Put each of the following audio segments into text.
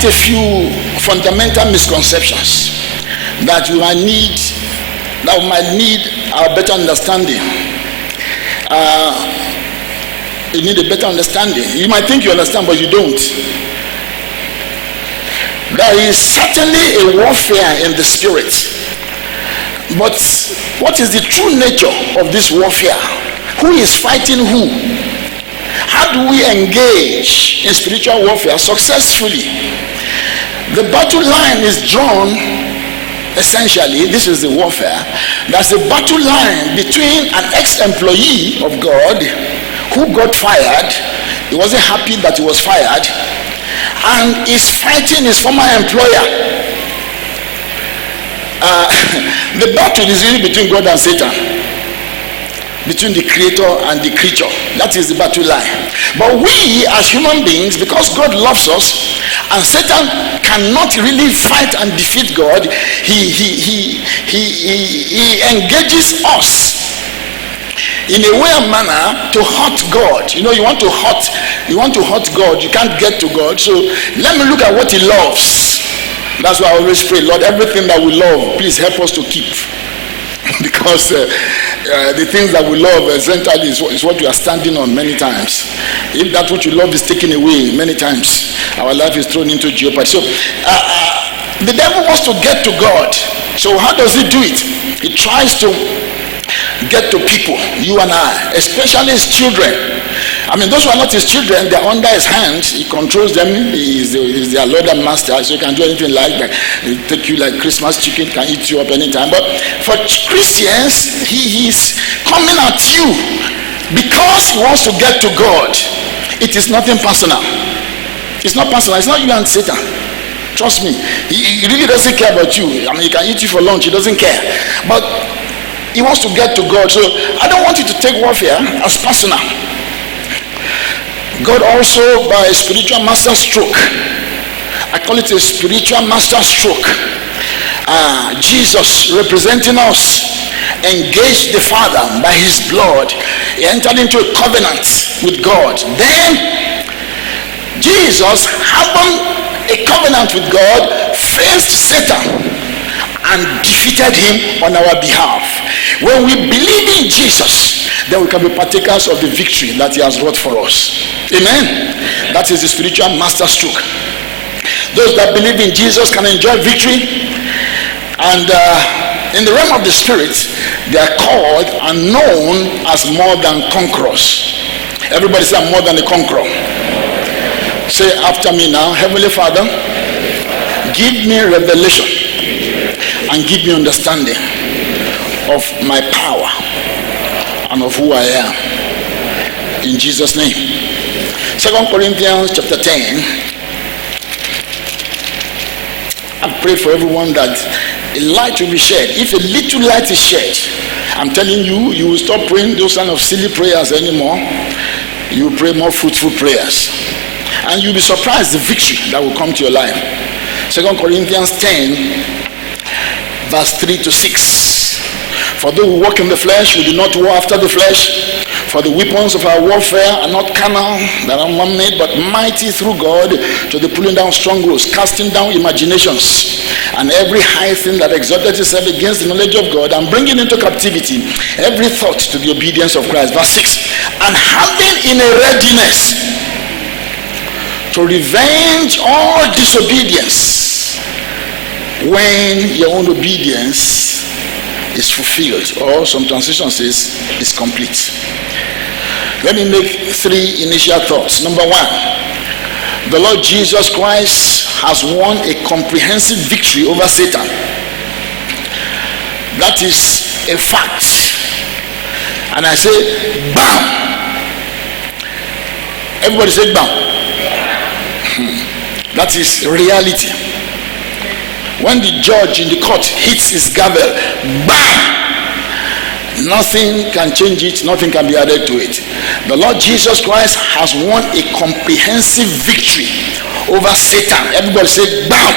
quite a few fundamental misconceptions that we might need our better understanding. You need a better understanding. You might think you understand, but you don't. There is certainly a warfare in the spirit. But what is the true nature of this warfare? Who is fighting who? How do we engage in spiritual warfare successfully? The battle line is drawn, essentially, this is the warfare. There's a battle line between an ex-employee of God who got fired. He wasn't happy that he was fired, and is fighting his former employer. The battle is really between God and Satan, between the creator and the creature. That is the battle line. But we as human beings, because God loves us and Satan cannot really fight and defeat God, he engages us in a way and manner to hurt God. You know, you want to hurt God, you can't get to God. So let me look at what he loves. That's why I always pray, Lord, everything that we love, please help us to keep. Because the things that we love essentially is what we are standing on many times. If that which you love is taken away many times, our life is thrown into jeopardy. So the devil wants to get to God. So how does he do it? He tries to get to people, you and I, especially his children. I mean, those who are not his children, they're under his hands. He controls them. He's their Lord and Master, so he can do anything like that. He'll take you like Christmas chicken, can eat you up anytime. But for Christians, he's coming at you because he wants to get to God. It is nothing personal. It's not personal. It's not you and Satan. Trust me. He really doesn't care about you. I mean, he can eat you for lunch. He doesn't care. But he wants to get to God. So I don't want you to take warfare as personal. God also, by a spiritual master stroke, I call it a spiritual master stroke. Jesus, representing us, engaged the Father by his blood. He entered into a covenant with God. Then Jesus, having a covenant with God, faced Satan and defeated him on our behalf. When we believe in Jesus, then we can be partakers of the victory that he has wrought for us. Amen. That is the spiritual master stroke. Those that believe in Jesus can enjoy victory, and in the realm of the spirit, they are called and known as more than conquerors. Everybody say, I'm more than a conqueror. Say after me now, Heavenly Father, give me revelation and give me understanding of my power and of who I am. In Jesus' name. 2 Corinthians chapter 10. I pray for everyone that a light will be shed. If a little light is shed, I'm telling you, you will stop praying those kind of silly prayers anymore. You will pray more fruitful prayers. And you'll be surprised the victory that will come to your life. 2 Corinthians 10, verse 3 to 6. For though we walk in the flesh, we do not war after the flesh. For the weapons of our warfare are not carnal, that are man-made, but mighty through God to the pulling down strongholds, casting down imaginations, and every high thing that exalted itself against the knowledge of God, and bringing into captivity every thought to the obedience of Christ. Verse 6. And having in a readiness to revenge all disobedience when your own obedience is fulfilled, or some translation says is complete. Let me make 3 initial thoughts. Number 1, the Lord Jesus Christ has won a comprehensive victory over Satan. That is a fact. And I say, bam! Everybody say, bam! That is reality. When the judge in the court hits his gavel, bam! Nothing can change it, nothing can be added to it. The Lord Jesus Christ has won a comprehensive victory over Satan. Everybody say, bam!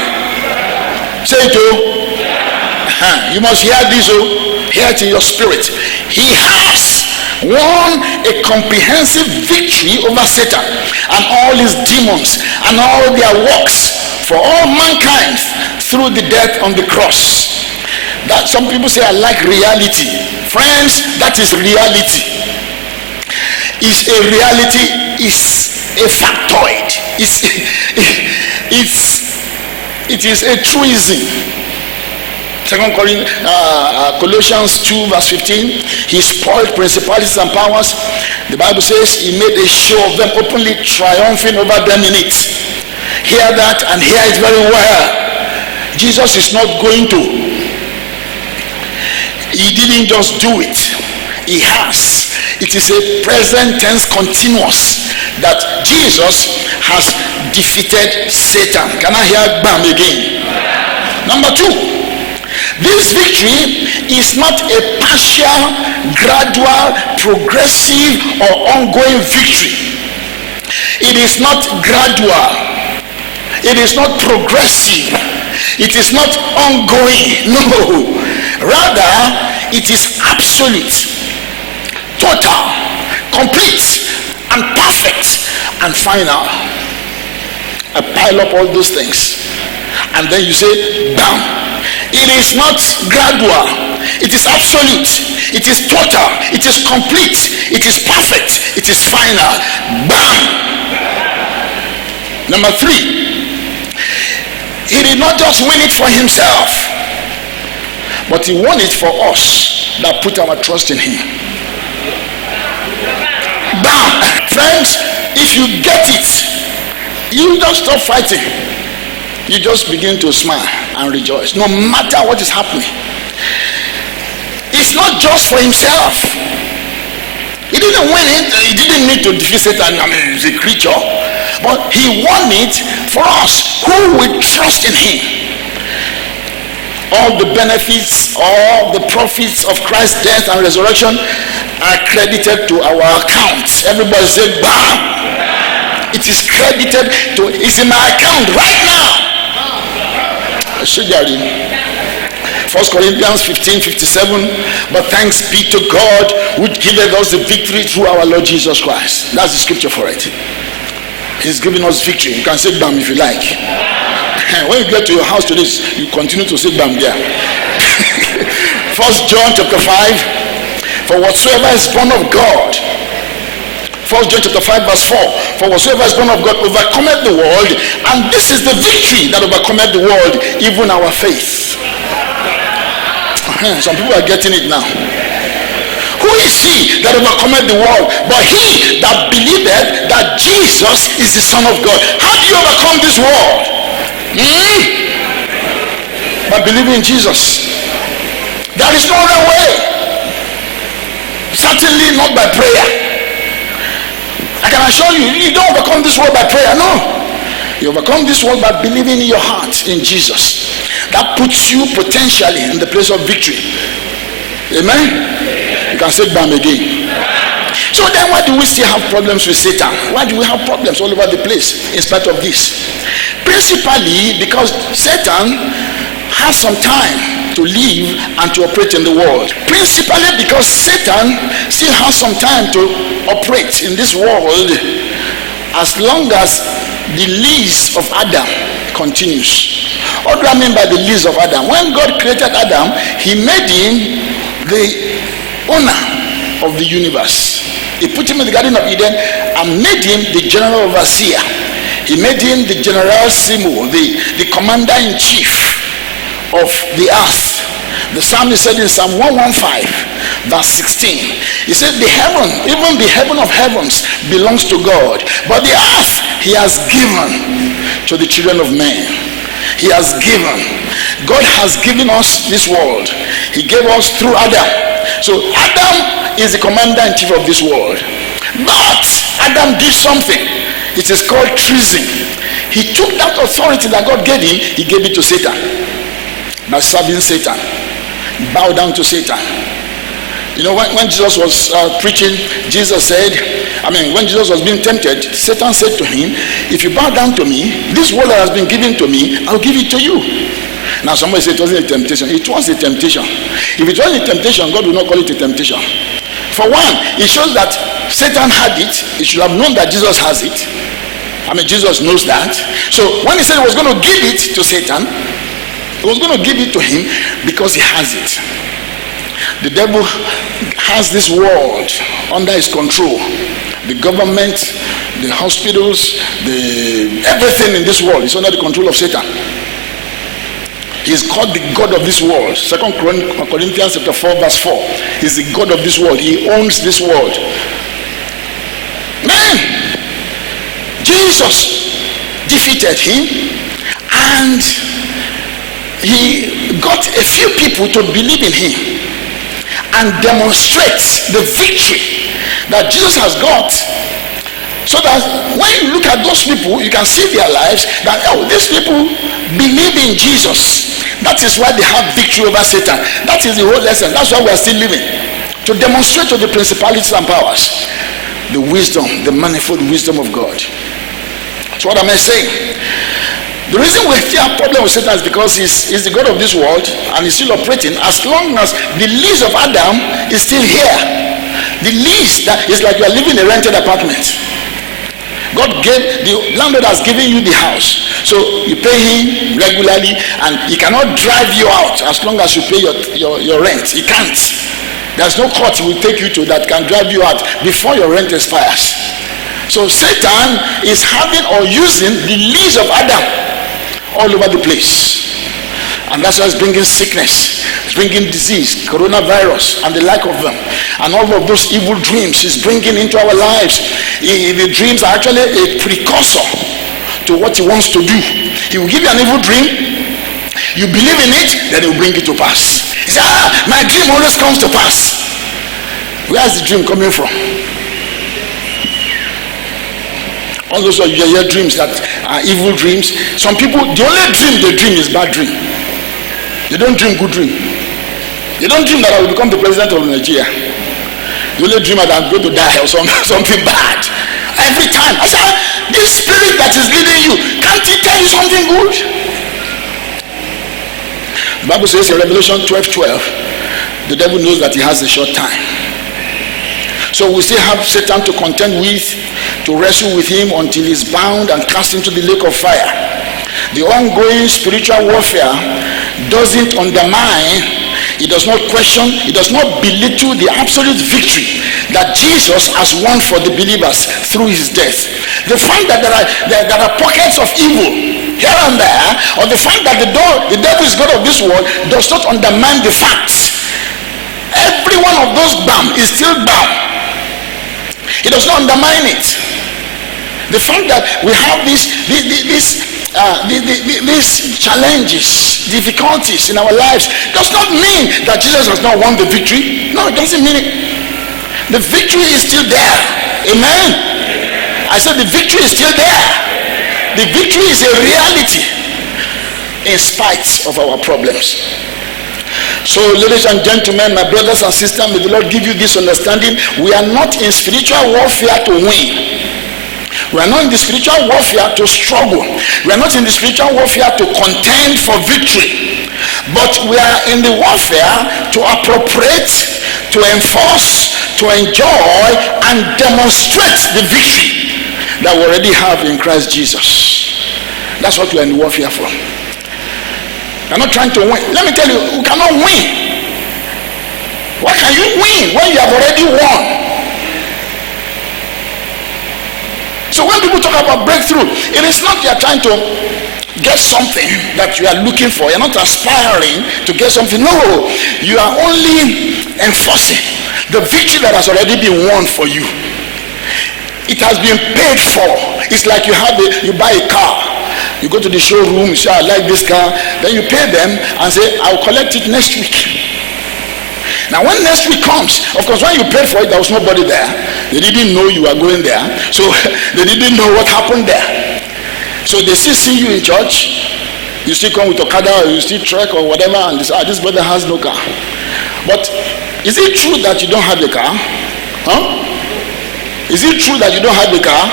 Say it, oh. You must hear this, oh. Hear it in your spirit. He has won a comprehensive victory over Satan and all his demons and all their works for all mankind through the death on the cross. That some people say I like reality. Friends, that is reality. Is a reality, is a factoid. It is a truism. Colossians 2 verse 15, he spoiled principalities and powers. The Bible says he made a show of them openly, triumphing over them in it. Hear that and hear it very well. Jesus is not going to. He didn't just do it. He has. It is a present tense continuous that Jesus has defeated Satan. Can I hear bam again? Number 2, this victory is not a partial, gradual, progressive, or ongoing victory. It is not gradual. It is not progressive. It is not ongoing. No. Rather, it is absolute, total, complete, and perfect, and final. I pile up all those things. And then you say, bam. It is not gradual. It is absolute. It is total. It is complete. It is perfect. It is final. Bam! Number 3. He did not just win it for himself, but he won it for us that put our trust in him. Bam! Friends, if you get it, you don't stop fighting. You just begin to smile and rejoice, no matter what is happening. It's not just for himself. He didn't win it. He didn't need to defeat Satan. He's a creature. But he won it for us who will trust in him. All the benefits, all the profits of Christ's death and resurrection are credited to our account. Everybody say, bam! It is credited to, it's in my account right now. 1 Corinthians 15:57, but thanks be to God who giveth us the victory through our Lord Jesus Christ. That's the scripture for it. He's giving us victory. You can say bam if you like. When you get to your house today, you continue to say bam there. 1 John chapter 5, for whatsoever is born of God. 1 John chapter 5 verse 4, for whatsoever is born of God overcometh the world, and this is the victory that overcometh the world, even our faith. Some people are getting it now. Who is he that overcometh the world? But he that believeth that Jesus is the Son of God. How do you overcome this world? By believing in Jesus. There is no other way. Certainly not by prayer. I can assure you, you don't overcome this world by prayer. No. You overcome this world by believing in your heart in Jesus. That puts you potentially in the place of victory. Amen? You can say bam again. So then why do we still have problems with Satan? Why do we have problems all over the place in spite of this? Principally because Satan has some time to live and to operate in the world. Principally because Satan still has some time to operate in this world as long as the lease of Adam continues. What do I mean by the lease of Adam? When God created Adam, he made him the owner of the universe. He put him in the Garden of Eden and made him the general overseer. He made him the generalissimo, the commander-in-chief of the earth. The psalmist said in Psalm 115 verse 16, he said the heaven, even the heaven of heavens belongs to God, but the earth he has given to the children of men. He has given. God has given us this world. He gave us through Adam. So Adam is the commander-in-chief of this world. But Adam did something. It is called treason. He took that authority that God gave him, he gave it to Satan. By serving Satan. Bow down to Satan. You know, when Jesus was preaching, Jesus said, when Jesus was being tempted, Satan said to him, if you bow down to me, this world that has been given to me, I'll give it to you. Now somebody said it wasn't a temptation. It was a temptation. If it wasn't a temptation, God will not call it a temptation. For one, it shows that Satan had it. He should have known that Jesus has it. I mean, Jesus knows that. So when he said he was going to give it to Satan, he was going to give it to him because he has it. The devil has this world under his control. The government, the hospitals, everything in this world is under the control of Satan. He is called the God of this world. 2 Corinthians chapter 4 verse 4. He is the God of this world. He owns this world. Man, Jesus defeated him, and he got a few people to believe in him and demonstrate the victory that Jesus has got, so that when you look at those people, you can see their lives that, oh, these people believe in Jesus. That is why they have victory over Satan. That is the whole lesson. That's why we are still living, to demonstrate to the principalities and powers the wisdom, the manifold wisdom of God. So what am I saying? The reason we still have problem with Satan is because he's the God of this world and he's still operating. As long as the lease of Adam is still here, the lease that is like you are living in a rented apartment. The landlord has given you the house, so you pay him regularly, and he cannot drive you out as long as you pay your rent. He can't. There's no court he will take you to that can drive you out before your rent expires. So Satan is having or using the lease of Adam all over the place, and that's why it's bringing sickness, it's bringing disease, coronavirus and the like of them, and all of those evil dreams he's bringing into our lives. The dreams are actually a precursor to what he wants to do. He will give you an evil dream, you believe in it, then he will bring it to pass. He says, my dream always comes to pass. Where is the dream coming from? All those are your dreams that are evil dreams. Some people, the only dream they dream is bad dream. They don't dream good dream. They don't dream that I will become the president of Nigeria. They only dream that I'm going to die or something bad. Every time. I say, this spirit that is leading you, can't he tell you something good? The Bible says in Revelation 12:12, the devil knows that he has a short time. So we still have Satan to contend with, to wrestle with him until he's bound and cast into the lake of fire. The ongoing spiritual warfare doesn't undermine, it does not question, it does not belittle the absolute victory that Jesus has won for the believers through his death. The fact that there are pockets of evil here and there, or the fact that the devil is God of this world, does not undermine the facts. Every one of those bound is still bound. It does not undermine it. The fact that we have these challenges, difficulties in our lives, does not mean that Jesus has not won the victory. No, it doesn't mean it. The victory is still there. Amen. I said the victory is still there. The victory is a reality in spite of our problems. So, ladies and gentlemen, my brothers and sisters, may the Lord give you this understanding. We are not in spiritual warfare to win. We are not in the spiritual warfare to struggle. We are not in the spiritual warfare to contend for victory. But we are in the warfare to appropriate, to enforce, to enjoy, and demonstrate the victory that we already have in Christ Jesus. That's what we are in the warfare for. You're not trying to win. Let me tell you, you cannot win. Why can you win when you have already won? So when people talk about breakthrough, it is not you're trying to get something that you are looking for. You're not aspiring to get something. No, you are only enforcing the victory that has already been won for you. It has been paid for. It's like you buy a car. You go to the showroom, you say, I like this car. Then you pay them and say, I'll collect it next week. Now when next week comes, of course when you paid for it, there was nobody there. They didn't know you were going there. So they didn't know what happened there. So they still see you in church. You still come with Okada, or you still trek or whatever, and they say, this brother has no car. But is it true that you don't have a car? Huh? Is it true that you don't have a car?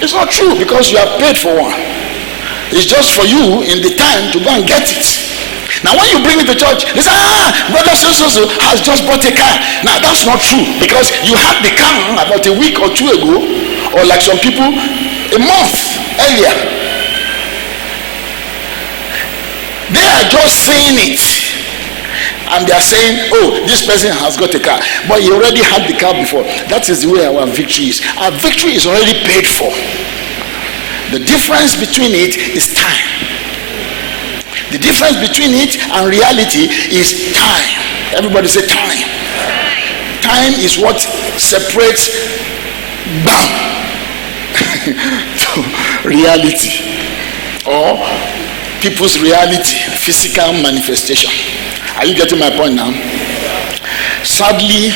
It's not true, because you have paid for one. It's just for you in the time to go and get it. Now when you bring it to church, they say, brother so has just bought a car. Now that's not true, because you had the car about a week or two ago, or like some people a month earlier. They are just saying it, and they are saying, oh, this person has got a car, but he already had the car before. That is the way our victory is. Our victory is already paid for. The difference between it is time. The difference between it and reality is time. Everybody say time. Time is what separates bam to reality, or people's reality, physical manifestation. Are you getting my point now? Sadly,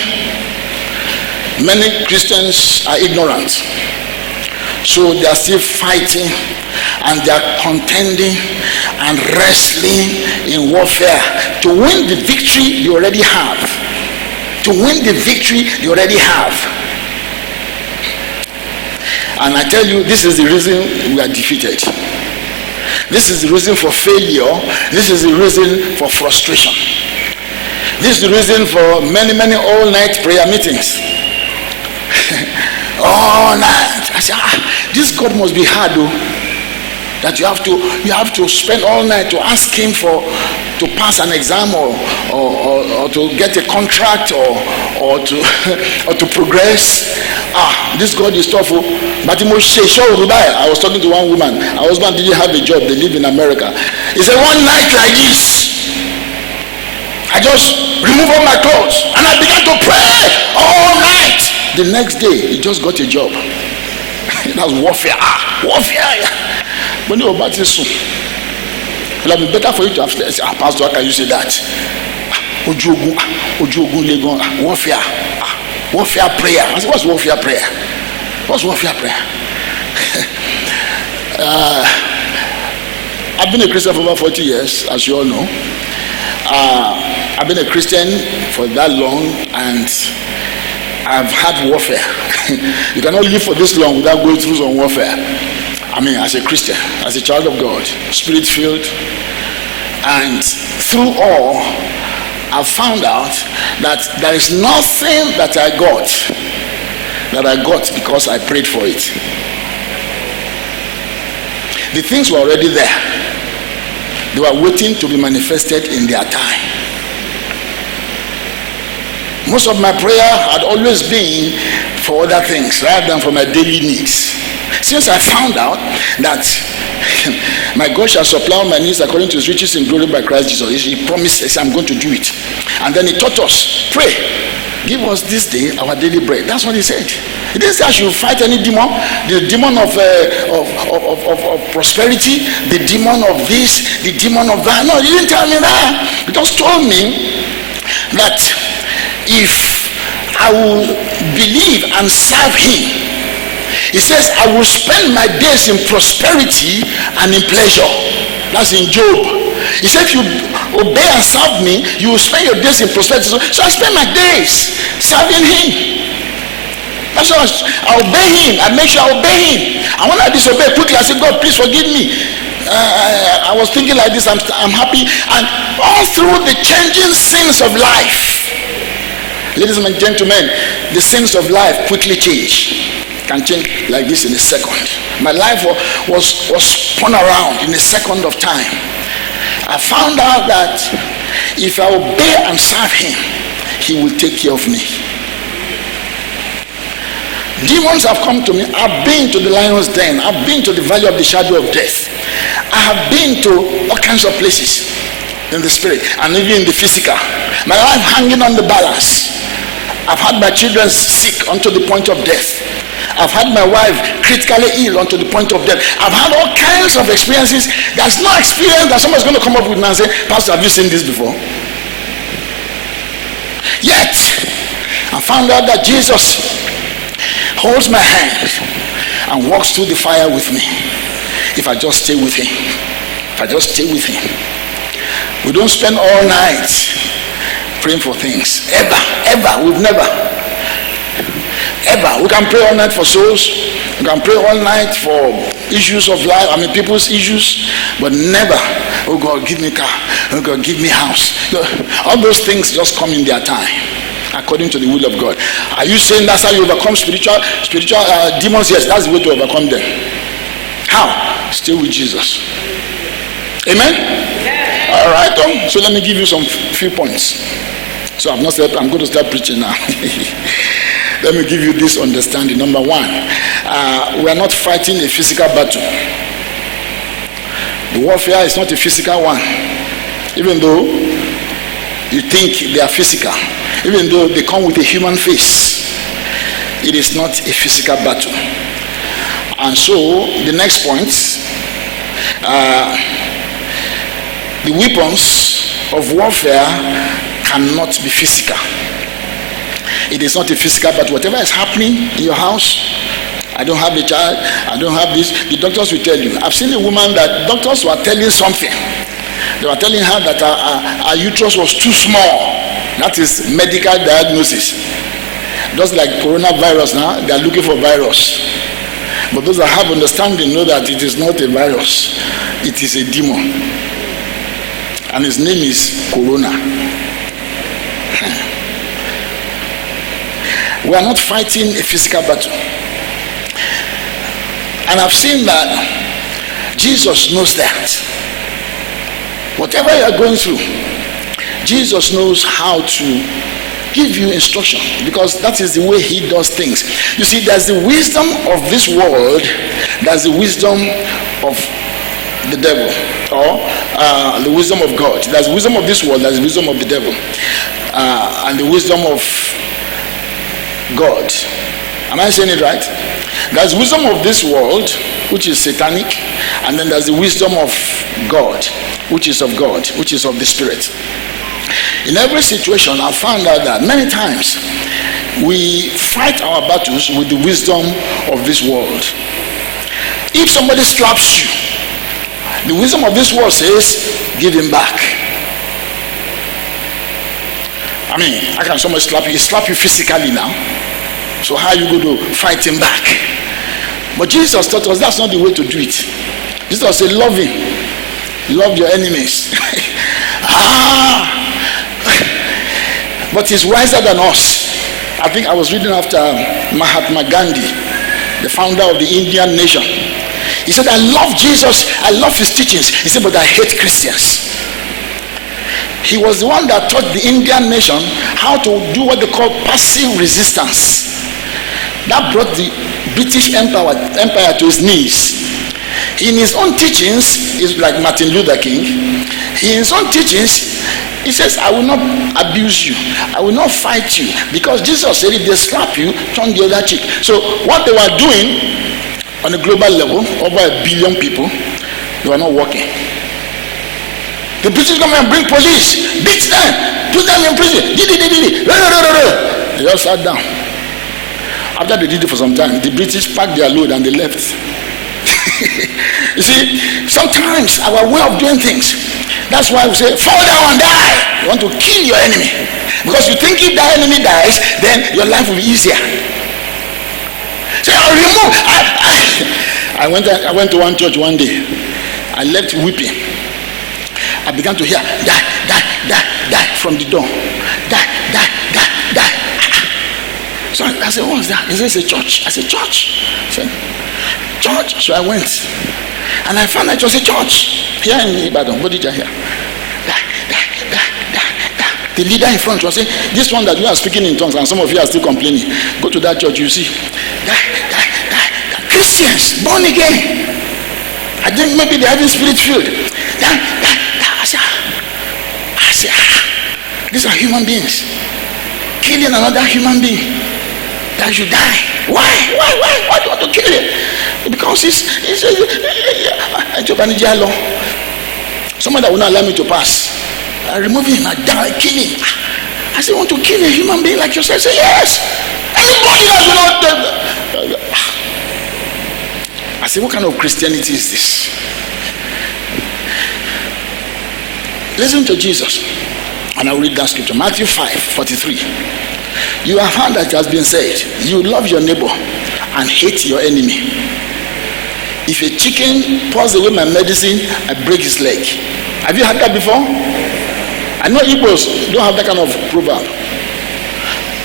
many Christians are ignorant, so they are still fighting, and they are contending and wrestling in warfare to win the victory you already have. To win the victory you already have. And I tell you, this is the reason we are defeated. This is the reason for failure. This is the reason for frustration. This is the reason for many all-night prayer meetings. All night. I say, this God must be hard though. That you have to spend all night to ask him to pass an exam or to get a contract or to progress. This God is tough. But I was talking to one woman. Her husband didn't have a job. They live in America. He said, one night like this, I just remove all my clothes and I began to pray all night. The next day, he just got a job. That's warfare. Warfare. When you are about to soon, it will be better for you to have said, Pastor, how can you say that? Warfare. Warfare prayer. I said, what's warfare prayer? What's warfare prayer? I've been a Christian for over 40 years, as you all know. I've been a Christian for that long, and I've had warfare. You cannot live for this long without going through some warfare. I mean, as a Christian, as a child of God, spirit-filled, and through all, I've found out that there is nothing that I got because I prayed for it. The things were already there. They were waiting to be manifested in their time. Most of my prayer had always been for other things rather than for my daily needs. Since I found out that my God shall supply all my needs according to his riches in glory by Christ Jesus, he promised, I'm going to do it. And then he taught us, pray, give us this day our daily bread. That's what he said. He didn't say I should fight any demon, the demon of prosperity, the demon of this, the demon of that. No, he didn't tell me that. He just told me that if I will believe and serve him, he says, I will spend my days in prosperity and in pleasure. That's in Job. He said, if you obey and serve me, you will spend your days in prosperity. So I spend my days serving him. That's why I obey him. I make sure I obey him. And when I disobey quickly, I say, God, please forgive me. I was thinking like this. I'm happy. And all through the changing sins of life, ladies and gentlemen, the sins of life quickly change. Can change like this in a second. My life was spun around in a second of time. I found out that if I obey and serve him, he will take care of me. Demons have come to me. I've been to the lion's den. I've been to the valley of the shadow of death. I have been to all kinds of places in the spirit and even in the physical. My life hanging on the balance. I've had my children sick unto the point of death. I've had my wife critically ill unto the point of death. I've had all kinds of experiences. There's no experience that someone's going to come up with and say, Pastor, have you seen this before? Yet, I found out that Jesus holds my hand and walks through the fire with me. If I just stay with him. If I just stay with him. We don't spend all night praying for things. Ever. We've never. Ever. We can pray all night for souls. We can pray all night for issues of life. I mean, people's issues. But never, oh God, give me car. Oh God, give me house. All those things just come in their time, according to the will of God. Are you saying that's how you overcome spiritual demons? Yes, that's the way to overcome them. How? Stay with Jesus. Amen? All right, so let me give you some few points. So I'm going to start preaching now. Let me give you this understanding. Number one, we are not fighting a physical battle. The warfare is not a physical one. Even though you think they are physical, even though they come with a human face, it is not a physical battle. And so the next point, the weapons of warfare cannot be physical. It is not a physical battle. Whatever is happening in your house, I don't have a child, I don't have this, the doctors will tell you. I've seen a woman that doctors were telling something. They were telling her that her uterus was too small. That is medical diagnosis. Just like coronavirus now, they are looking for virus. But those that have understanding know that it is not a virus. It is a demon. And his name is Corona. We are not fighting a physical battle. And I've seen that Jesus knows that. Whatever you are going through, Jesus knows how to give you instruction, because that is the way he does things. You see, there's the wisdom of this world, there's the wisdom of the devil, or the wisdom of God. There's the wisdom of this world, there's the wisdom of the devil, and the wisdom of God. Am I saying it right? There's wisdom of this world, which is satanic, and then there's the wisdom of God, which is of God, which is of the Spirit. In every situation, I found out that many times we fight our battles with the wisdom of this world. If somebody slaps you, the wisdom of this world says, give him back. I mean, how can somebody slap you? He slap you physically now. So how are you going to fight him back? But Jesus taught us that's not the way to do it. Jesus said, love him. Love your enemies. But he's wiser than us. I think I was reading after Mahatma Gandhi, the founder of the Indian nation. He said, I love Jesus, I love his teachings. He said, but I hate Christians. He was the one that taught the Indian nation how to do what they call passive resistance. That brought the British Empire to his knees. In his own teachings, is like Martin Luther King. In his own teachings, he says, I will not abuse you. I will not fight you. Because Jesus said, if they slap you, turn the other cheek. So what they were doing on a global level, over 1 billion people, they were not working. The British government bring police, beat them, put them in prison. They just sat down. After they did it for some time, the British packed their load and they left. You see, sometimes our way of doing things, that's why we say, fall down and die. You want to kill your enemy. Because you think if that enemy dies, then your life will be easier. Say, I'll remove. I went to one church one day. I left weeping. I began to hear, die from the door. Die. So I said, what's that? He said, it's a church. I said, church? I said, church? So I went. And I found out it was a church. Here in Ibadan, Bodija here. The leader in front was saying, this one that you are speaking in tongues and some of you are still complaining. Go to that church, you see. Christians, born again. I think maybe they're having spirit filled. I said, these are human beings. Killing another human being that should die. Why do you want to kill him? Because it's someone that will not allow me to pass. I remove him, I die, I kill him. I say, want to kill a human being like yourself? I say, yes. Anybody that will not. I say, what kind of Christianity is this? Listen to Jesus. And I'll read that scripture. Matthew 5:43. You have heard that it has been said, you love your neighbor and hate your enemy. If a chicken pours away my medicine, I break his leg. Have you heard that before? I know Igbos don't have that kind of proverb.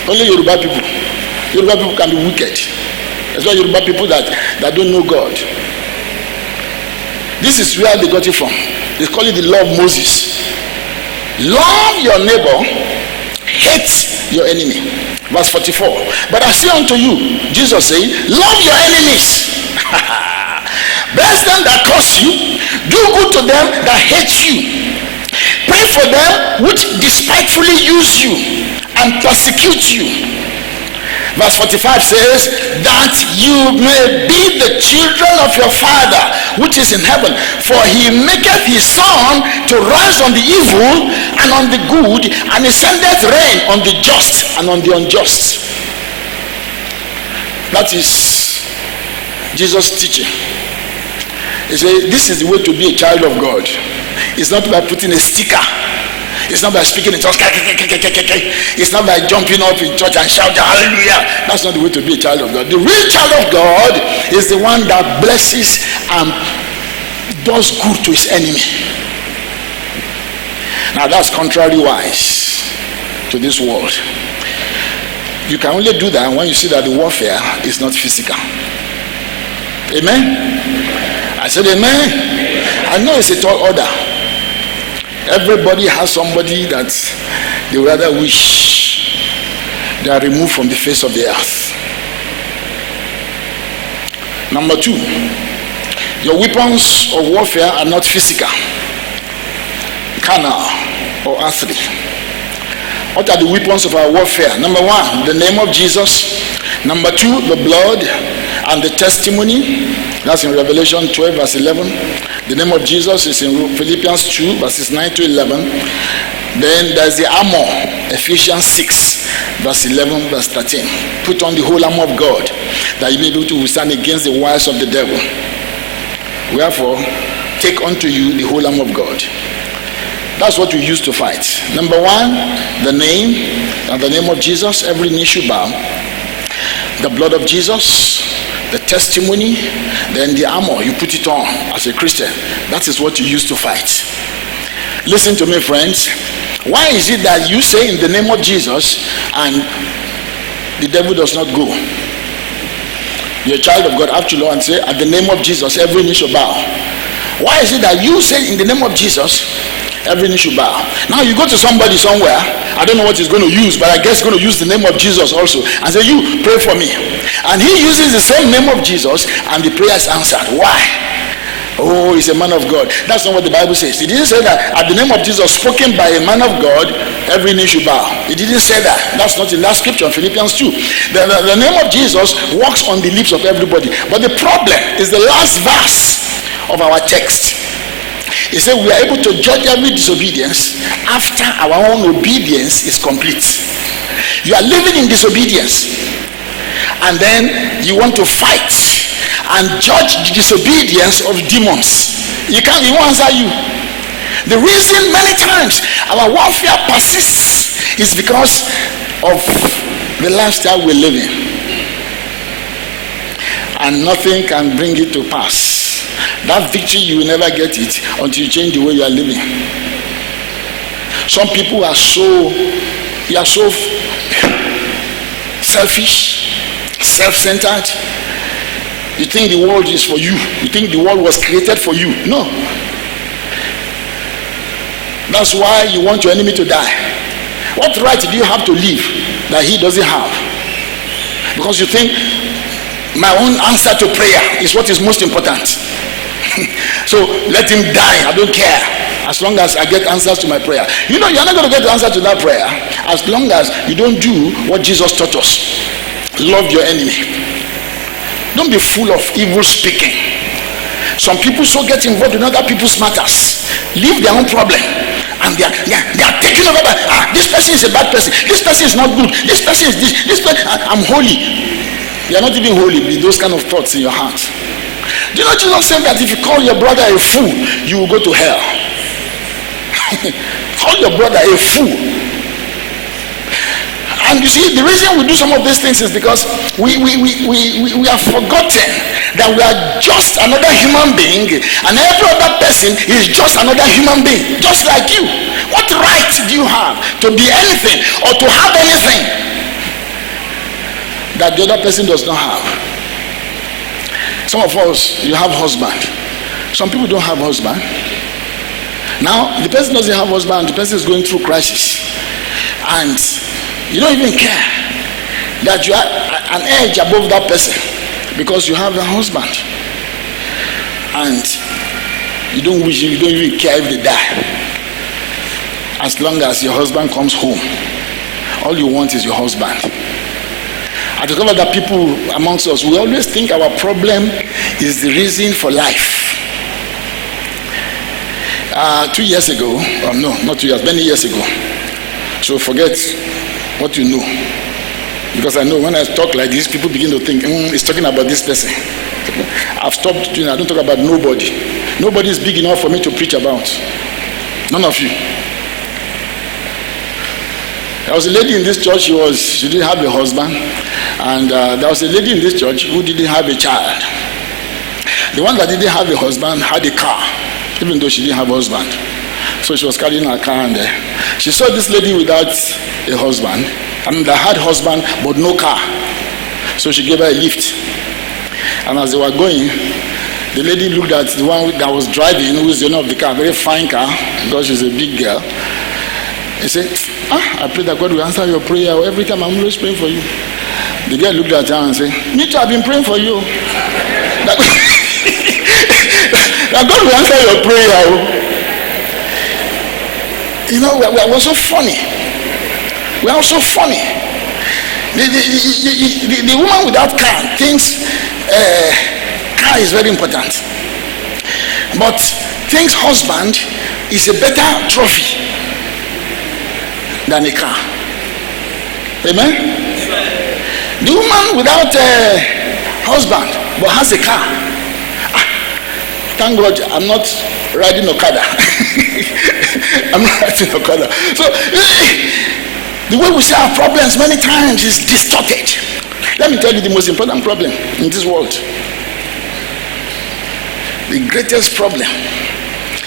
Only Yoruba people. Yoruba people can be wicked. That's why Yoruba people that don't know God. This is where they got it from. They call it the law of Moses. Love your neighbor, hate your enemy. Verse 44. But I say unto you, Jesus saying, love your enemies. Bless them that curse you. Do good to them that hate you. Pray for them which despitefully use you and persecute you. Verse 45 says, that you may be the children of your Father which is in heaven. For he maketh his sun to rise on the evil and on the good, and he sendeth rain on the just and on the unjust. That is Jesus' teaching. He said, this is the way to be a child of God. It's not by putting a sticker. It's not by speaking in tongues. It's not by jumping up in church and shouting hallelujah. That's not the way to be a child of God. The real child of God is the one that blesses and does good to his enemy. Now that's contrary-wise to this world. You can only do that when you see that the warfare is not physical. Amen? I said amen. I know it's a tall order. Everybody has somebody that they would rather wish they are removed from the face of the earth. Number 2, your weapons of warfare are not physical, carnal, or earthly. What are the weapons of our warfare? Number 1, the name of Jesus. Number 2, the blood and the testimony. That's in Revelation 12 verse 11. The name of Jesus is in Philippians 2 verses 9 to 11. Then there's the armor, Ephesians 6 verse 11 verse 13. Put on the whole armor of God, that you may be able to withstand against the wiles of the devil. Wherefore, take unto you the whole armor of God. That's what we use to fight. Number 1, the name, and the name of Jesus, every knee shall bow. The blood of Jesus, the testimony, then the armor, you put it on as a Christian. That is what you use to fight. Listen to me, friends. Why is it that you say in the name of Jesus and the devil does not go? You're a child of God, actually, and say, at the name of Jesus, every knee shall bow. Why is it that you say in the name of Jesus, every knee shall bow? Now you go to somebody somewhere, I don't know what he's going to use, but I guess he's going to use the name of Jesus also, and say, you pray for me. And he uses the same name of Jesus, and the prayer is answered. Why? Oh, he's a man of God. That's not what the Bible says. It didn't say that at the name of Jesus spoken by a man of God, every knee should bow. It didn't say that. That's not in that scripture, Philippians 2. The name of Jesus walks on the lips of everybody. But the problem is the last verse of our text. He said we are able to judge every disobedience after our own obedience is complete. You are living in disobedience, and then you want to fight and judge the disobedience of demons. He won't answer you. The reason many times our warfare persists is because of the lifestyle we're living, and nothing can bring it to pass. That victory, you will never get it until you change the way you are living. Some people are so selfish, self-centered. You think the world is for you. You think the world was created for you. No. That's why you want your enemy to die. What right do you have to live that he doesn't have? Because you think my own answer to prayer is what is most important. So let him die. I don't care. As long as I get answers to my prayer. You know, you're not going to get the answer to that prayer as long as you don't do what Jesus taught us. Love your enemy. Don't be full of evil speaking. Some people so get involved in other people's matters, leave their own problem, and they are taking over by, this person is a bad person, this person is not good, this person is this person, I'm holy. You are not even holy with those kind of thoughts in your heart. Do you know Jesus said that if you call your brother a fool, you will go to hell? Call your brother a fool. And you see, the reason we do some of these things is because we have forgotten that we are just another human being, and every other person is just another human being, just like you. What right do you have to be anything or to have anything that the other person does not have? Some of us, you have husband. Some people don't have husband. Now, the person doesn't have husband, the person is going through crisis. And you don't even care that you are an edge above that person because you have a husband. And you don't even care if they die. As long as your husband comes home, all you want is your husband. I discovered that people amongst us, we always think our problem is the reason for life. 2 years ago, no, not 2 years, many years ago. So forget what you know. Because I know when I talk like this, people begin to think, it's talking about this person. I've stopped doing, I don't talk about nobody. Nobody is big enough for me to preach about. None of you. There was a lady in this church, she didn't have a husband. And there was a lady in this church who didn't have a child. The one that didn't have a husband had a car, even though she didn't have a husband. So she was carrying her car and she saw this lady without a husband. I mean, that had a husband but no car. So she gave her a lift. And as they were going, the lady looked at the one that was driving, who was the owner of the car, very fine car, because she's a big girl. He said, I pray that God will answer your prayer. Every time I'm always praying for you. The girl looked at her and said, me too, I've been praying for you. That God will answer your prayer. You know, we're so funny. We are so funny. The woman without car thinks car is very important. But thinks husband is a better trophy than a car. Amen? The woman without a husband but has a car. Thank God I'm not riding Okada. I'm not riding Okada. So the way we see our problems many times is distorted. Let me tell you the most important problem in this world. The greatest problem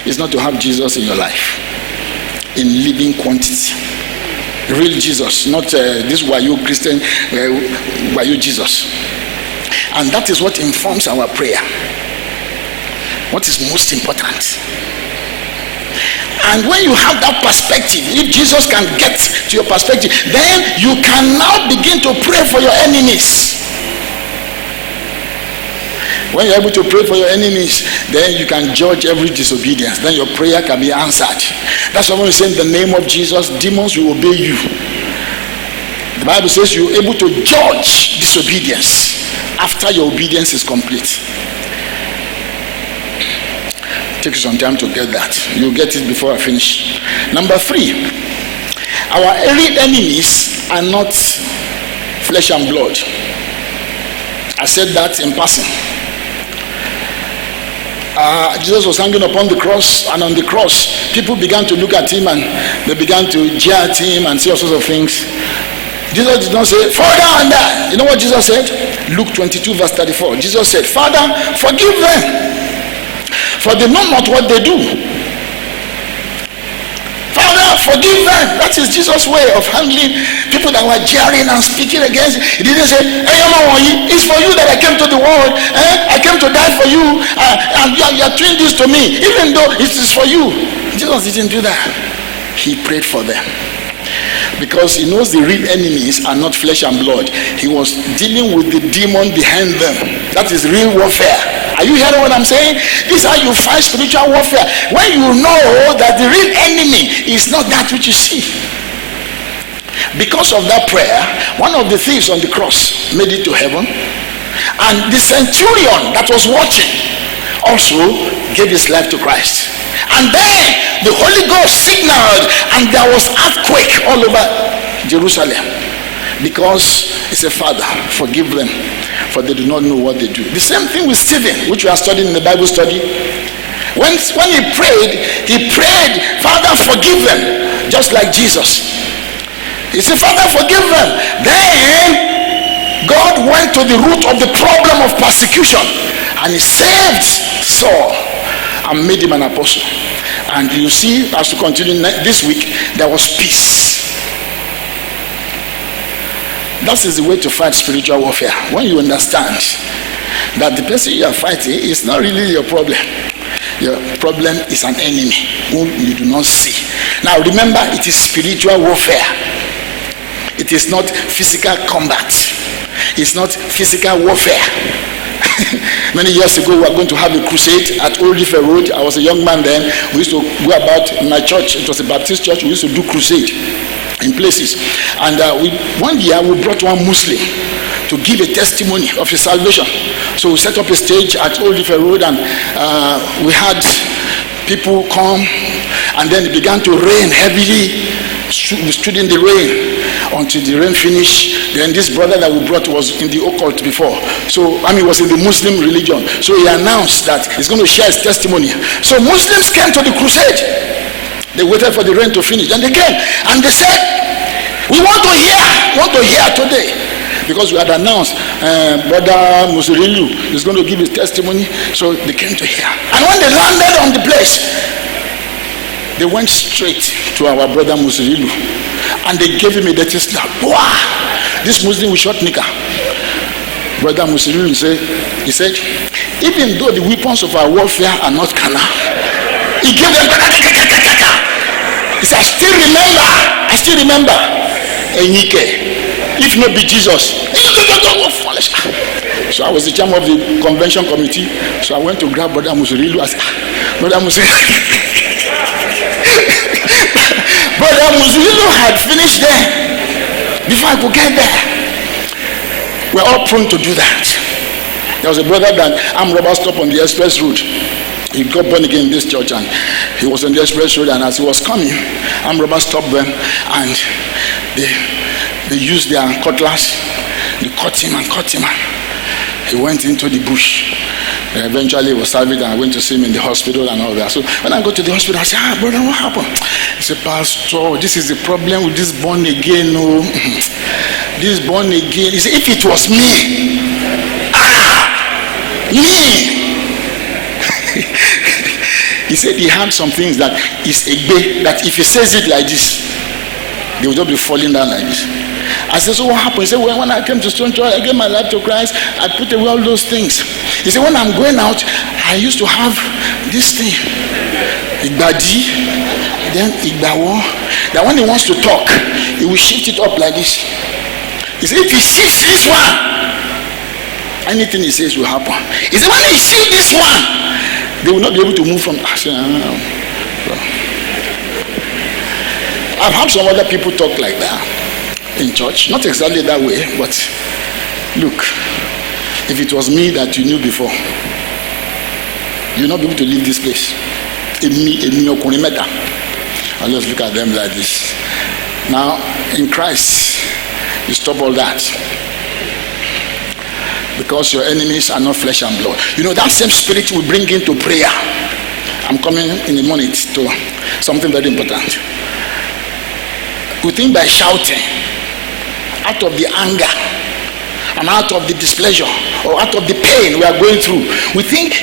is not to have Jesus in your life in living quantity. Real Jesus, not this Wayo Christian, Wayo Jesus. And that is what informs our prayer. What is most important? And when you have that perspective, if Jesus can get to your perspective, then you can now begin to pray for your enemies. When you're able to pray for your enemies, then you can judge every disobedience. Then your prayer can be answered. That's why when we say in the name of Jesus, demons will obey you. The Bible says you're able to judge disobedience after your obedience is complete. Take some time to get that. You'll get it before I finish. Number 3, our real enemies are not flesh and blood. I said that in passing. Jesus was hanging upon the cross, and on the cross, people began to look at him and they began to jeer at him and say all sorts of things. Jesus did not say, fall down and die. You know what Jesus said? Luke 22 verse 34. Jesus said, Father, forgive them, for they know not what they do. Father, forgive them. That is Jesus' way of handling people that were jeering and speaking against it. He didn't say, hey, it's for you that I came to the world. I came to die for you. And you are doing this to me, even though it is for you. Jesus didn't do that. He prayed for them. Because he knows the real enemies are not flesh and blood. He was dealing with the demon behind them. That is real warfare. Are you hearing what I'm saying? This is how you fight spiritual warfare. When you know that the real enemy is not that which you see. Because of that prayer, one of the thieves on the cross made it to heaven. And the centurion that was watching also gave his life to Christ. And then the Holy Ghost signaled and there was earthquake all over Jerusalem. Because he said, Father, forgive them, for they do not know what they do. The same thing with Stephen, which we are studying in the Bible study. When he prayed, Father, forgive them, just like Jesus. He said, Father, forgive them. Then God went to the root of the problem of persecution, and he saved Saul and made him an apostle. And you see, as we continue this week, there was peace. That is the way to fight spiritual warfare. When you understand that the person you are fighting is not really your problem. Your problem is an enemy whom you do not see. Now remember, it is spiritual warfare. It is not physical combat. It's not physical warfare. Many years ago, we were going to have a crusade at Old Ife Road. I was a young man then. We used to go about in my church. It was a Baptist church. We used to do crusade in places. And one year, we brought one Muslim to give a testimony of his salvation. So we set up a stage at Old Ife Road, and we had people come, and then it began to rain heavily. We stood in the rain until the rain finished. Then this brother that we brought was in the occult before. So, he was in the Muslim religion. So he announced that he's going to share his testimony. So Muslims came to the crusade. They waited for the rain to finish. And they came. And they said, we want to hear today. Because we had announced, Brother Musirilu is going to give his testimony. So they came to hear. And when they landed on the place, they went straight to our brother Musirilu. And they gave him a dirty slap. Wow! This Muslim with short knicker. Brother Musirilu he said, even though the weapons of our warfare are not carnal, he gave them. He said, I still remember. If not be Jesus. So I was the chairman of the convention committee. So I went to grab Brother Musirilu. I said, Brother Musirilu. Brother Musirilu had finished there before I could get there. We're all prone to do that. There was a brother that armed robbers stopped on the express road. He got born again in this church, and he was on the express road, and as he was coming, armed robbers stopped them, and they used their cutlass. They cut him, and he went into the bush. Eventually he was salvaged, and I went to see him in the hospital and all that. So when I go to the hospital, I said, brother, what happened? He said, Pastor, this is the problem with this born again. No, this born again. He said, if it was me, me. He said he had some things that is that if he says it like this, they will just be falling down like this. I said, so what happened? He said, well, when I came to Stone Church, I gave my life to Christ. I put away all those things. He said, when I'm going out, I used to have this thing. Igbadi, then Igbawo. That when he wants to talk, he will shift it up like this. He said, if he shifts this one, anything he says will happen. He said, when he shifts this one, they will not be able to move from. I said, I've had some other people talk like that in church, not exactly that way, but look, if it was me that you knew before, you'll not be able to leave this place. I'll just look at them like this. Now, in Christ, you stop all that, because your enemies are not flesh and blood. That same spirit will bring into prayer. I'm coming in a minute to something very important. We think by shouting, out of the anger and out of the displeasure or out of the pain we are going through, we think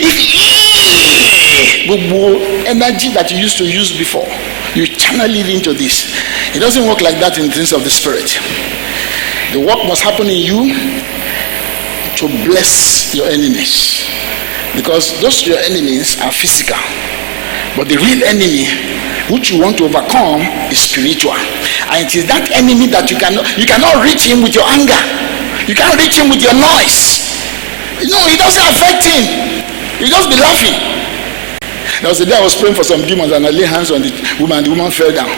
energy that you used to use before, you channel it into this. It doesn't work like that in things of the spirit. The work must happen in you to bless your enemies, because those your enemies are physical, but the real enemy which you want to overcome is spiritual. And it is that enemy that you cannot reach him with your anger. You can't reach him with your noise. It doesn't affect him. You just be laughing. There was a day I was praying for some demons, and I laid hands on the woman. The woman fell down.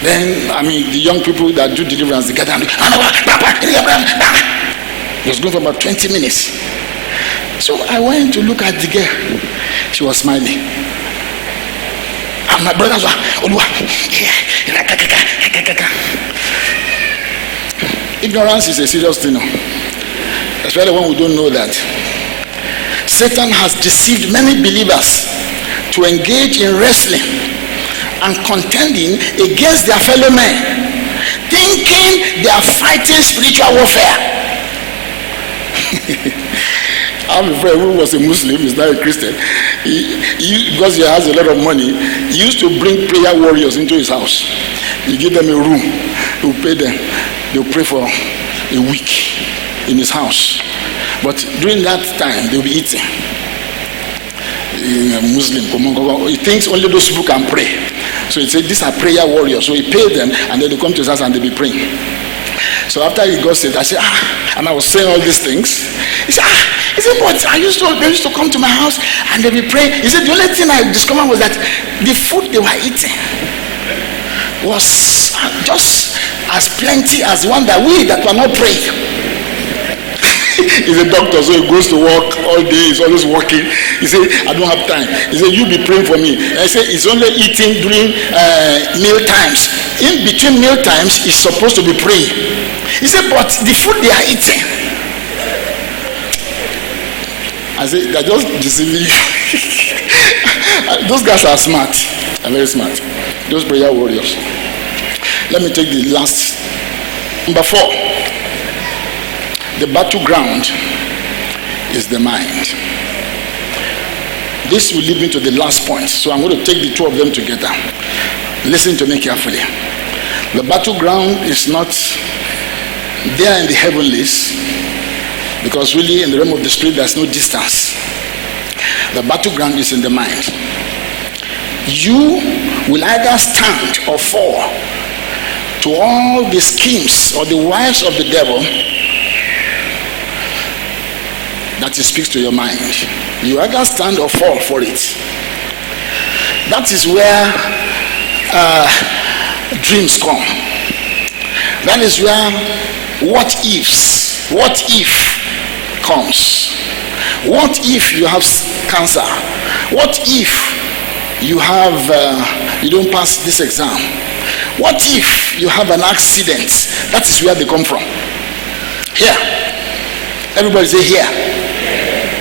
Then, the young people that do deliverance, they get down. It was going for about 20 minutes. So I went to look at the girl. She was smiling. And my brothers were, ignorance is a serious thing, especially when we don't know that. Satan has deceived many believers to engage in wrestling and contending against their fellow men, thinking they are fighting spiritual warfare. I have a friend who was a Muslim, he's now a Christian. He, because he has a lot of money, he used to bring prayer warriors into his house. He give them a room, he will pay them, they'll pray for a week in his house. But during that time, they'll be eating. Muslim. He thinks only those people can pray. So he said, these are prayer warriors. So he paid them, and then they come to his house and they be praying. So after he got saved, I said, and I was saying all these things. He said, but they used to come to my house and they be praying. He said, the only thing I discovered was that the food they were eating was just as plenty as the one that we that were not praying. He's a doctor, so he goes to work all day. He's always working. He said, I don't have time. He said, you be praying for me. I said, he's only eating during meal times. In between meal times, he's supposed to be praying. He said, but the food they are eating. I said, they're just deceiving you. Those guys are smart. They're very smart. Those prayer warriors. Let me take the last. Number 4. The battleground is the mind. This will lead me to the last point. So I'm going to take the two of them together. Listen to me carefully. The battleground is not there in the heavenlies, because really in the realm of the spirit there's no distance. The battleground is in the mind. You will either stand or fall to all the schemes or the wiles of the devil that he speaks to your mind. You either stand or fall for it. That is where dreams come. That is where what ifs, what if comes. What if you have cancer? What if you have you don't pass this exam? What if you have an accident? That is where they come from. Here. Everybody say here.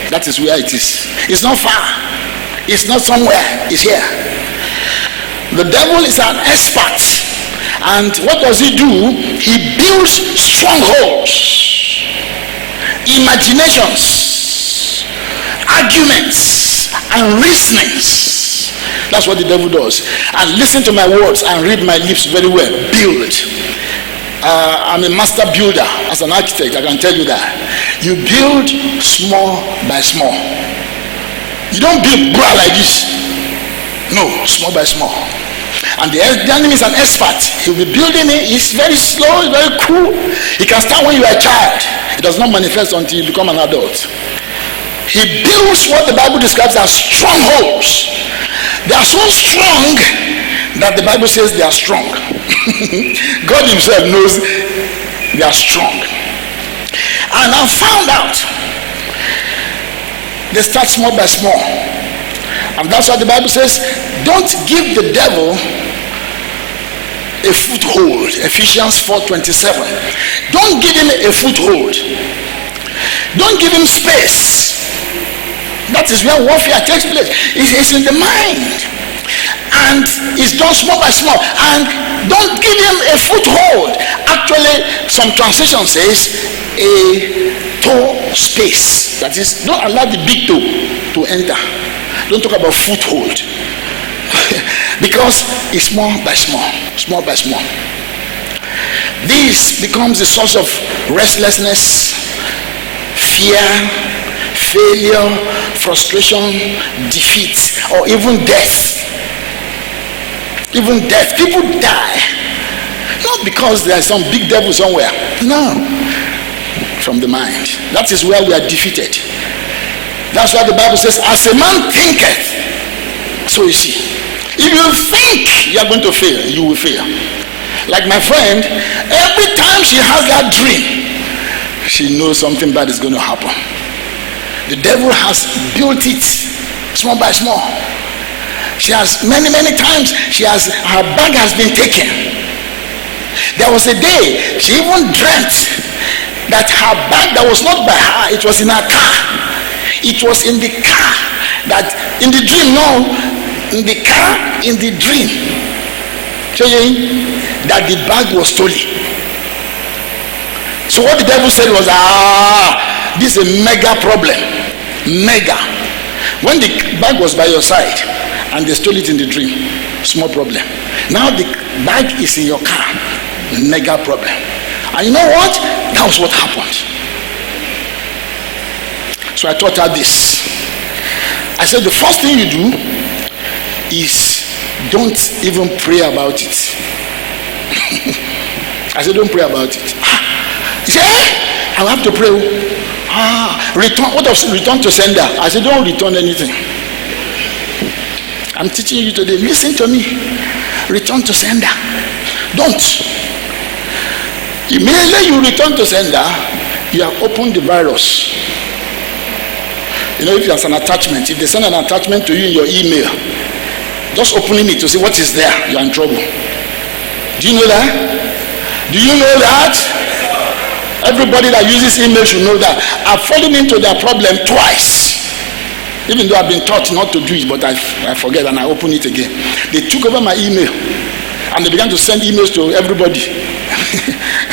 That is where it is. It's not far. It's not somewhere. It's here. The devil is an expert. And what does he do? He builds strongholds, imaginations, arguments, and reasonings. That's what the devil does. And listen to my words and read my lips very well. Build. I'm a master builder. As an architect, I can tell you that. You build small by small. You don't build like this. No, small by small. And the enemy is an expert. He'll be building it. He's very slow, very cool. He can start when you are a child. It does not manifest until you become an adult. He builds what the Bible describes as strongholds. They are so strong that the Bible says they are strong. God himself knows they are strong. And I found out they start small by small. And that's why the Bible says, don't give the devil a foothold. Ephesians 4:27. Don't give him a foothold. Don't give him space. That is where warfare takes place. It's in the mind. And it's done small by small. And don't give him a foothold. Actually, some translation says a toe space. That is, don't allow the big toe to enter. Don't talk about foothold. Because it's small by small. Small by small. This becomes the source of restlessness, fear, failure, frustration, defeat, or even death. Even death. People die. Not because there is some big devil somewhere. No. From the mind. That is where we are defeated. That's why the Bible says, as a man thinketh, so is he. If you think you are going to fail, you will fail. Like my friend, every time she has that dream, she knows something bad is going to happen. The devil has built it small by small. She has many times, her bag has been taken. There was a day she even dreamt that her bag that was not by her, it was in her car. It was in the car that, in the dream, no, in the car, in the dream, that the bag was stolen. So what the devil said was, this is a mega problem. Mega. When the bag was by your side and they stole it in the dream, small problem. Now the bag is in your car, mega problem. And you know what? That was what happened. So I taught her this. I said the first thing you do is don't even pray about it. I said don't pray about it. He said, I have to pray. Return. What of return to sender? I said don't return anything. I'm teaching you today. Listen to me. Return to sender. Don't. Immediately you return to sender, you have opened the virus. You know, if there's an attachment, if they send an attachment to you in your email, just opening it to see what is there, you're in trouble. Do you know that? Do you know that? Everybody that uses email should know that. I've fallen into their problem twice. Even though I've been taught not to do it, but I forget and I open it again. They took over my email and they began to send emails to everybody.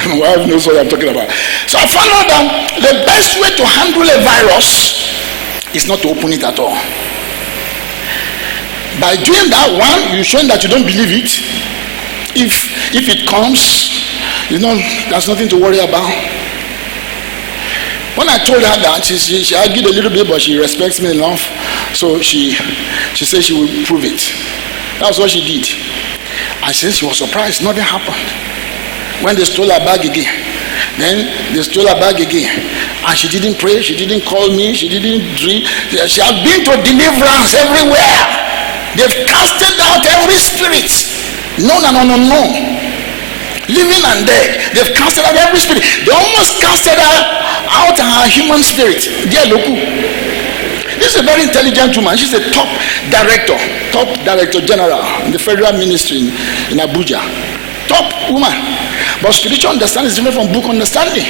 My wife knows what I'm talking about. So I found out that the best way to handle a virus is not to open it at all. By doing that, one, you're showing that you don't believe it. If it comes, you know, there's nothing to worry about. When I told her that, she argued a little bit, but she respects me enough, so she said she will prove it. That's what she did. And she was surprised, nothing happened. When they stole her bag again, then they stole her bag again, and she didn't pray, she didn't call me, she didn't drink. She has been to deliverance everywhere. They've casted out every spirit, known and unknown, living and dead. They've casted out every spirit. They almost casted out her human spirit. Dear Loku, this is a very intelligent woman. She's a top director general in the federal ministry in Abuja. Top woman. But spiritual understanding is different from book understanding.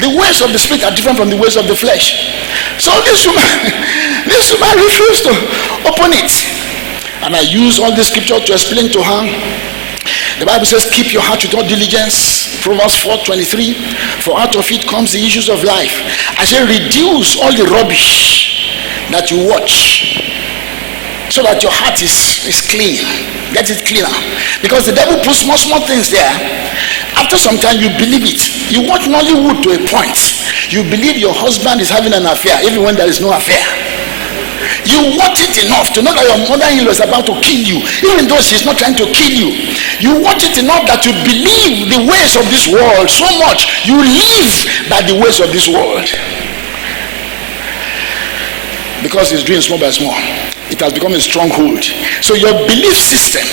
The ways of the spirit are different from the ways of the flesh. So this woman refused to open it. And I use all the scripture to explain to her. The Bible says, keep your heart with all diligence. Proverbs 4:23. For out of it comes the issues of life. I say, reduce all the rubbish that you watch, so that your heart is clean. Get it cleaner. Because the devil puts small things there. After some time, you believe it. You watch Nollywood to a point. You believe your husband is having an affair, even when there is no affair. You watch it enough to know that your mother-in-law is about to kill you, even though she's not trying to kill you. You watch it enough that you believe the ways of this world so much, you live by the ways of this world. Because it's doing small by small, it has become a stronghold. So your belief system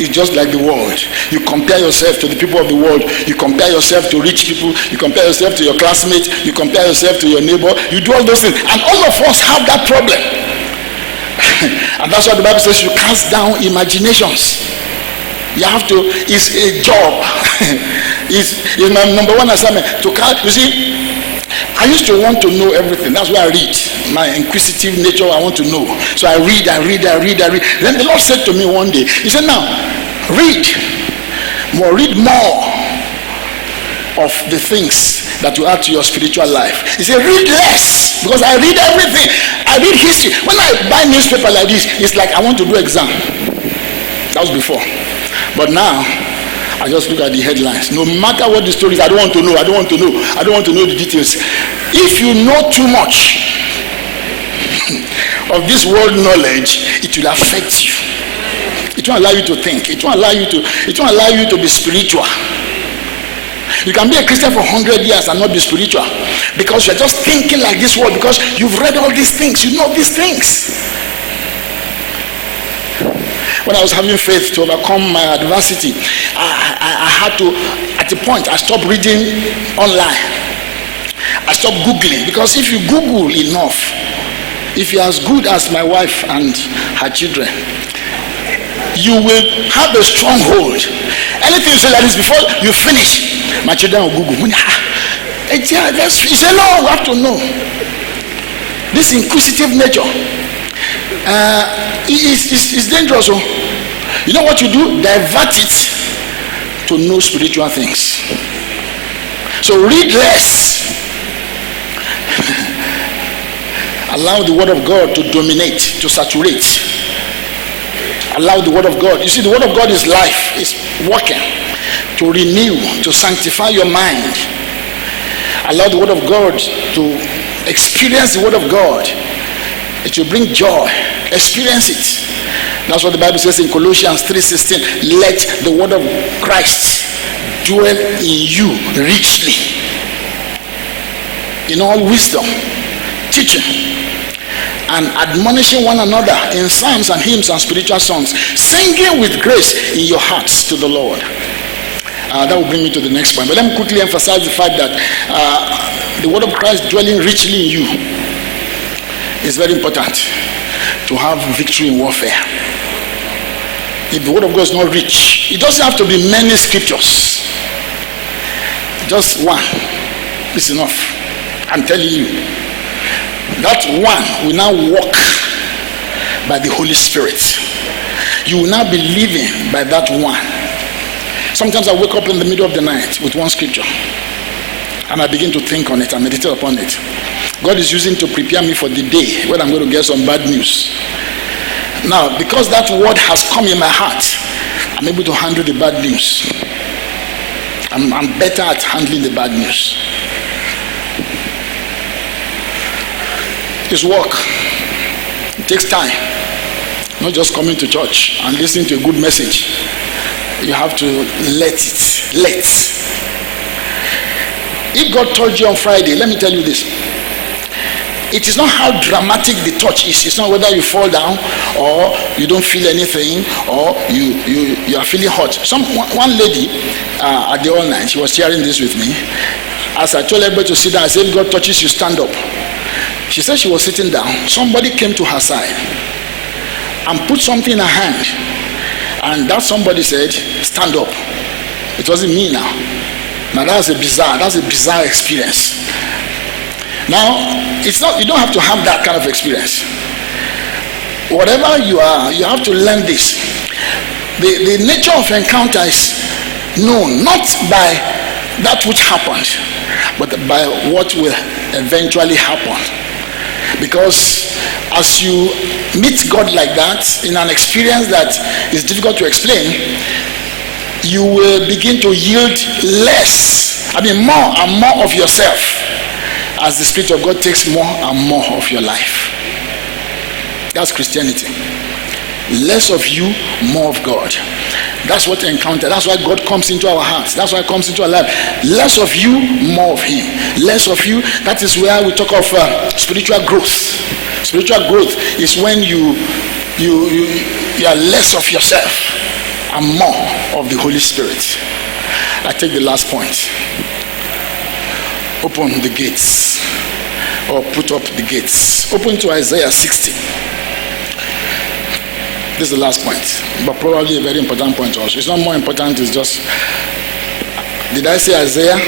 is just like the world. You compare yourself to the people of the world. You compare yourself to rich people. You compare yourself to your classmates. You compare yourself to your neighbor. You do all those things. And all of us have that problem. And that's why the Bible says you cast down imaginations. You have to, it's a job. It's my number one assignment to cast. You see, I used to want to know everything. That's why I read. My inquisitive nature, I want to know. So I read. Then the Lord said to me one day, he said, now, read more of the things that you add to your spiritual life. He said, read less, because I read everything. I read history. When I buy newspaper like this, it's like I want to do exam. That was before. But now, I just look at the headlines. No matter what the story is, I don't want to know the details. If you know too much of this world knowledge, it will affect you. It won't allow you to think. It won't allow you to be spiritual. You can be a Christian for 100 years and not be spiritual, because you're just thinking like this world, because you've read all these things, you know these things. When I was having faith to overcome my adversity, I had to, at a point, I stopped reading online. I stopped Googling, because if you Google enough, if you're as good as my wife and her children, you will have a stronghold. Anything you say like this before you finish, my children will Google. He said, no, we have to know. This inquisitive nature is dangerous. You know what you do? Divert it to know spiritual things. So read less. Allow the word of God to dominate, to saturate. Allow the word of God. You see, the word of God is life. It's working to renew, to sanctify your mind. Allow the word of God to experience the word of God It will bring joy. Experience it. That's what the Bible says in Colossians 3:16. Let the word of Christ dwell in you richly, in all wisdom, teaching and admonishing one another in psalms and hymns and spiritual songs, singing with grace in your hearts to the Lord. That will bring me to the next point. But let me quickly emphasize the fact that the word of Christ dwelling richly in you is very important to have victory in warfare. If the word of God is not rich, it doesn't have to be many scriptures. Just one is enough. I'm telling you. That one will now walk by the Holy Spirit. You will now be living by that one. Sometimes I wake up in the middle of the night with one scripture and I begin to think on it and meditate upon it. God is using to prepare me for the day when I'm going to get some bad news. Now, because that word has come in my heart, I'm able to handle the bad news. I'm better at handling the bad news. It's work. It takes time. Not just coming to church and listening to a good message. You have to let it. If God touched you on Friday, let me tell you this. It is not how dramatic the touch is. It's not whether you fall down or you don't feel anything or you are feeling hot. One lady at the all night, she was sharing this with me. As I told everybody to sit down, I said, if God touches you, stand up. She said she was sitting down. Somebody came to her side and put something in her hand. And that somebody said, stand up. It wasn't me now. Now that's a bizarre experience. Now, it's not, you don't have to have that kind of experience. Whatever you are, you have to learn this. The nature of encounter is known not by that which happened, but by what will eventually happen. Because as you meet God like that, in an experience that is difficult to explain, you will begin to yield more and more of yourself as the Spirit of God takes more and more of your life. That's Christianity. Less of you, more of God. That's what encounter. That's why God comes into our hearts. That's why He comes into our life. Less of you, more of Him. Less of you. That is where we talk of spiritual growth. Spiritual growth is when you are less of yourself and more of the Holy Spirit. I take the last point. Open the gates, or put up the gates. Open to Isaiah 60. This is the last point, but probably a very important point also. It's not more important, it's just, did I say Isaiah?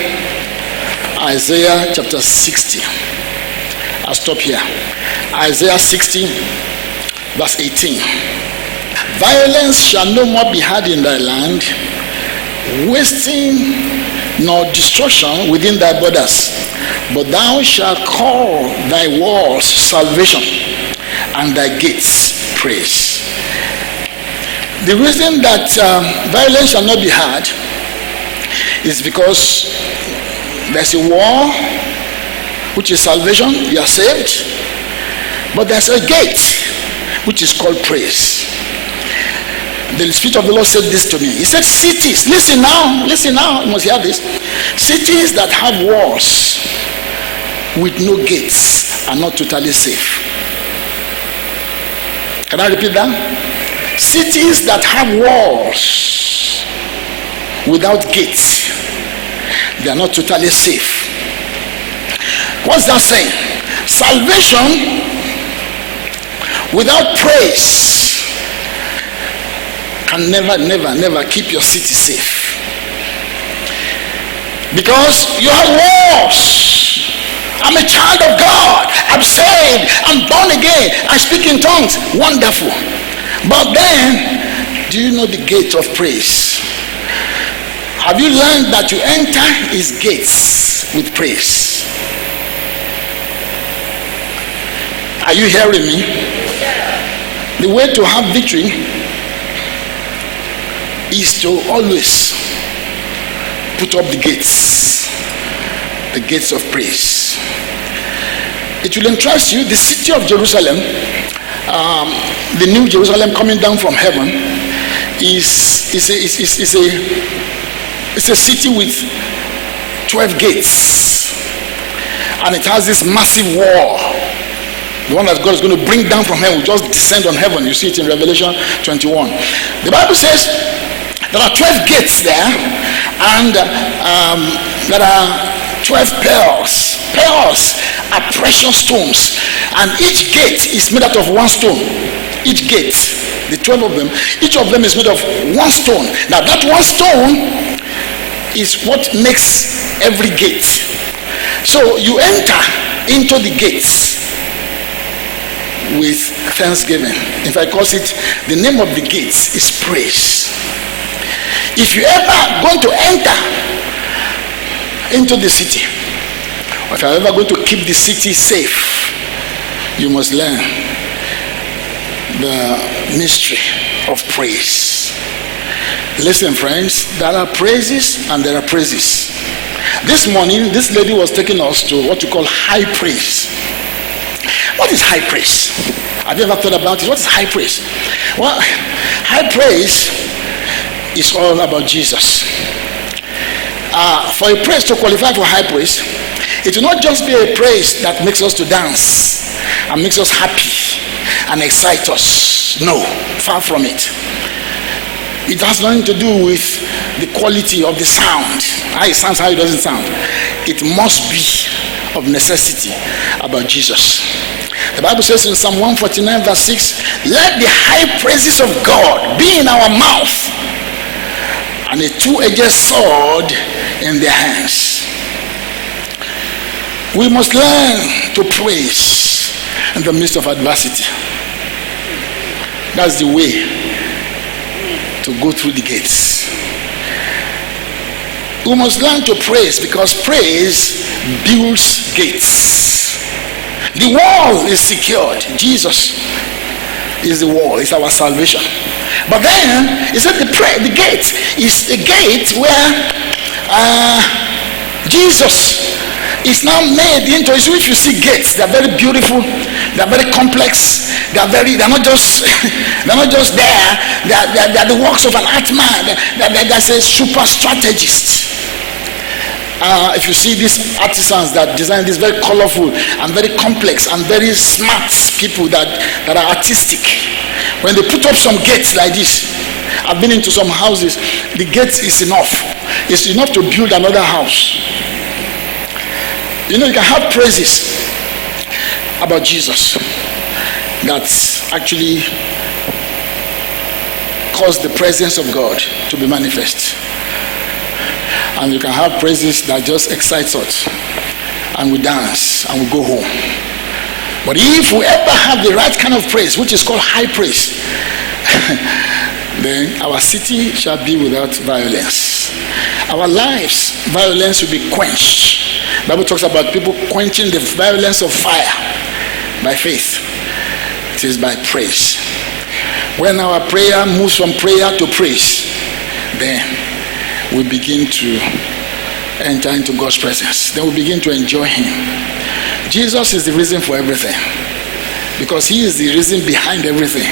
Isaiah chapter 60. I'll stop here. Isaiah 60, verse 18. Violence shall no more be had in thy land, wasting nor destruction within thy borders, but thou shalt call thy walls salvation and thy gates praise. The reason that violence shall not be had is because there's a war, which is salvation, you are saved, but there's a gate, which is called praise. The Spirit of the Lord said this to me. He said, cities, listen now, you must hear this. Cities that have walls with no gates are not totally safe. Can I repeat that? Cities that have walls without gates, they are not totally safe. What's that saying? Salvation without praise can never keep your city safe. Because you have walls. I'm a child of God. I'm saved. I'm born again. I speak in tongues. Wonderful. But then, do you know the gate of praise? Have you learned that you enter his gates with praise? Are you hearing me? The way to have victory is to always put up the gates of praise. It will interest you. The city of Jerusalem, the new Jerusalem coming down from heaven, is a city with 12 gates, and it has this massive wall. The one that God is going to bring down from heaven will just descend on heaven. You see it in Revelation 21. The Bible says there are 12 gates there, and there are 12 pearls. Pearls are precious stones, and each gate is made out of one stone. Each gate, the 12 of them, each of them is made of one stone. Now that one stone is what makes every gate. So you enter into the gates with thanksgiving. In fact, because the name of the gates is praise. If you ever going to enter into the city, or if you're ever going to keep the city safe, you must learn the mystery of praise. Listen, friends, there are praises and there are praises. This morning, this lady was taking us to what you call high praise. What is high praise? Have you ever thought about it? What is high praise? Well, high praise is all about Jesus. For a praise to qualify for high praise, it will not just be a praise that makes us to dance and makes us happy and excite us. No, far from it. It has nothing to do with the quality of the sound, how it sounds, how it doesn't sound. It must be of necessity about Jesus. The Bible says in Psalm 149 verse 6, let the high praises of God be in our mouth and a two-edged sword in their hands. We must learn to praise in the midst of adversity. That's the way to go through the gates. We must learn to praise because praise builds gates. The wall is secured. Jesus is the wall. It's our salvation. But then he said the gate is a gate where Jesus is now made into. If you see gates, they're very beautiful, they're very complex, they're not just there. They're the works of an art man. That's a super strategist. If you see these artisans that design this very colorful and very complex and very smart people that are artistic, when they put up some gates like this, I've been into some houses, the gate is enough. It's enough to build another house. You know, you can have praises about Jesus that actually cause the presence of God to be manifest. And you can have praises that just excites us, and we dance and we go home. But if we ever have the right kind of praise, which is called high praise, then our city shall be without violence. Our lives, violence will be quenched. The Bible talks about people quenching the violence of fire by faith. It is by praise. When our prayer moves from prayer to praise, then we begin to enter into God's presence. Then we begin to enjoy him. Jesus is the reason for everything, because he is the reason behind everything.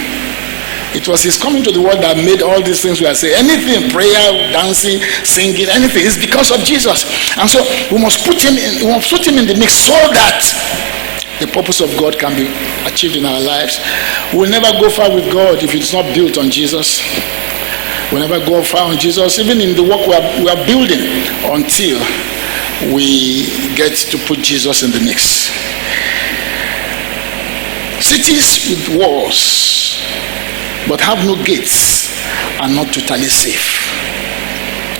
It was his coming to the world that made all these things we are saying. Anything, prayer, dancing, singing, anything, is because of Jesus. And so we must put him in the mix so that the purpose of God can be achieved in our lives. We will never go far with God if it's not built on Jesus. We'll never go far on Jesus, even in the work we are building, until we get to put Jesus in the mix. Cities with walls but have no gates are not totally safe.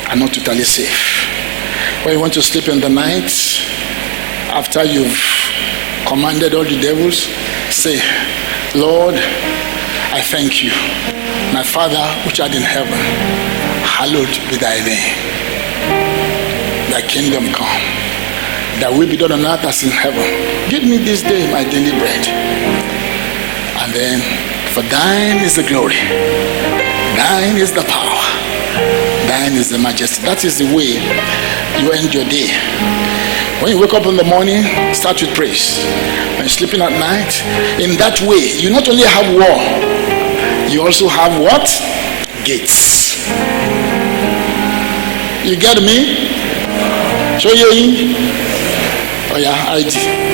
Are not totally safe. When you want to sleep in the night, after you've commanded all the devils, say, Lord, I thank you. My Father, which art in heaven, hallowed be thy name. Thy kingdom come. Thy will be done on earth as in heaven. Give me this day my daily bread. And then, for thine is the glory. Thine is the power. Thine is the majesty. That is the way you end your day. When you wake up in the morning, start with praise. When you're sleeping at night, in that way, you not only have war, you also have what? Gates. You get me? So you? Oh yeah, I did.